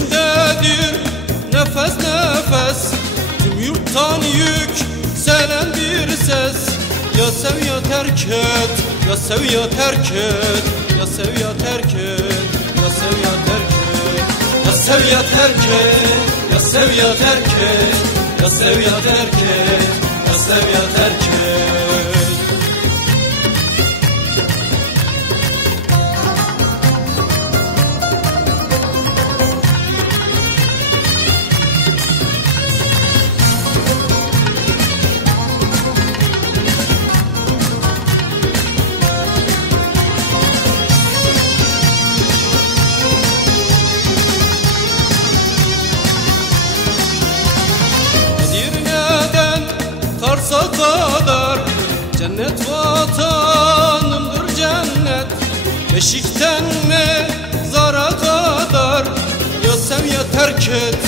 İçimdedir nefes nefes Tüm yurttan yükselen bir ses. Ya sev ya terk et Ya sev ya terk et Ya sev ya terk et Ya sev ya terk et. Ya sev ya terk et Ya sev ya terk et Ya sev ya terk et Ya sev ya terk et. Kadar Cennet vatanımdır cennet. Beşikten mezara kadar Ya sev ya terk et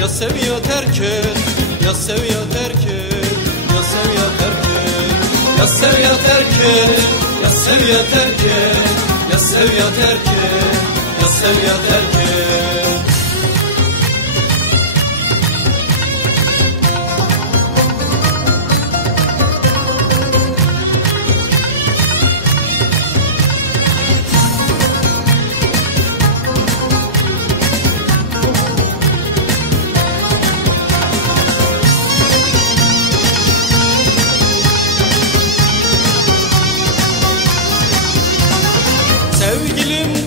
Ya sev ya terk et Ya sev ya terk et Ya sev ya terk et Ya sev ya terk et Ya sev ya terk et Ya sev ya terk et Ya sev ya terk et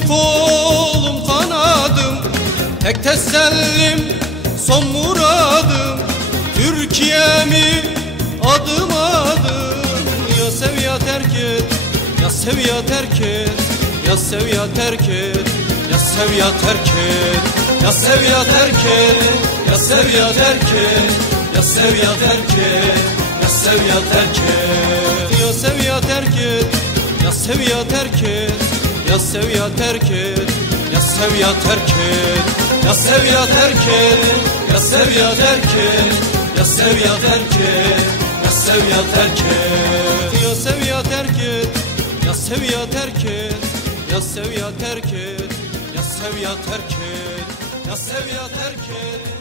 kolum kanadım Tek tesellim son muradım Türkiye'mi adım adım Ya sev ya terk et Ya sev ya terk et Ya sev ya terk et Ya sev ya terk et Ya sev ya terk et Ya sev ya terk et Ya sev ya terk et Ya sev ya terk et Ya sev ya terk et Ya sev ya terk et Ya sev ya terk et Ya sev ya terk et Ya sev ya terk et Ya sev ya terk et Ya sev ya terk et Ya sev ya terk et Ya sev ya terk et Ya sev ya terk et Ya sev ya terk et Ya sev ya terk et Ya sev ya terk et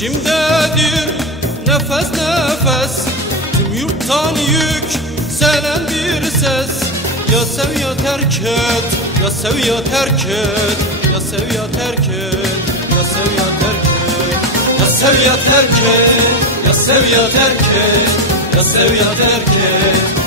İçimdedir nefes nefes. Tüm yurttan yükselen bir ses. Ya sev ya terk et. Ya sev ya terk et. Ya sev ya terk et. Ya sev ya terk et. Ya sev ya terk et. Ya sev ya terk et. Ya sev ya terk et